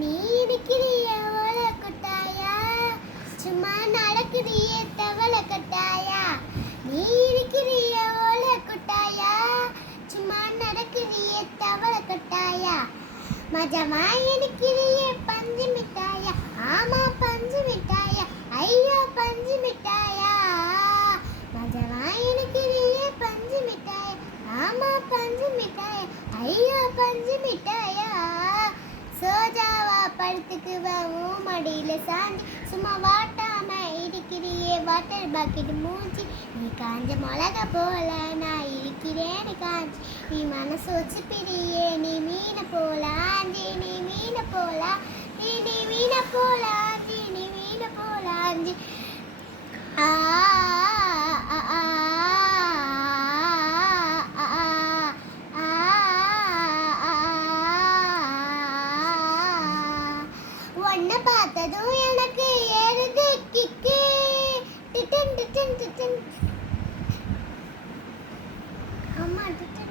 நீ இருக்கிறிய ஓல கொட்டாயா, சும்மா நடக்கிறிய தவள கொட்டாயா. நீ இருக்கிறிய ஓல கொட்டாயா, சும்மா நடக்கிறிய தவள கொட்டாயா. மஜமா இருக்கிறிய பஞ்சு மிட்டாயா, ஆமா பஞ்சு மிட்டாயா, ஐயோ பஞ்சு மிட்டாயா. மஜமா இருக்கிறிய பஞ்சு மிட்டாயா, ஆமா பஞ்சு மிட்டாயா, ஐயோ பஞ்சு மிட்டாயா. சோஜாவா படுத்துக்குவன் மடியில சாஞ்சி, சும்மா வாட்டாம இருக்கிறியே வாட்டர் பாக்கெட் மூஞ்சி. நீ காஞ்ச மிளகா போல நான் இருக்கிறேன்னு காஞ்சி, நீ மனசு வச்சு பிரியே நீ மீன போல ஆஞ்சி. நீ மீன போல நீ மீன போல ஆஞ்சி, நீ மீன போல ஆஞ்சி. ஆ ஆ ஆ உன்னை பார்த்ததும் எனக்கு ஏறுது கிக்கு. டிட்டன் டிட்டன் டிட்டன். ஆமா டிட்டன்.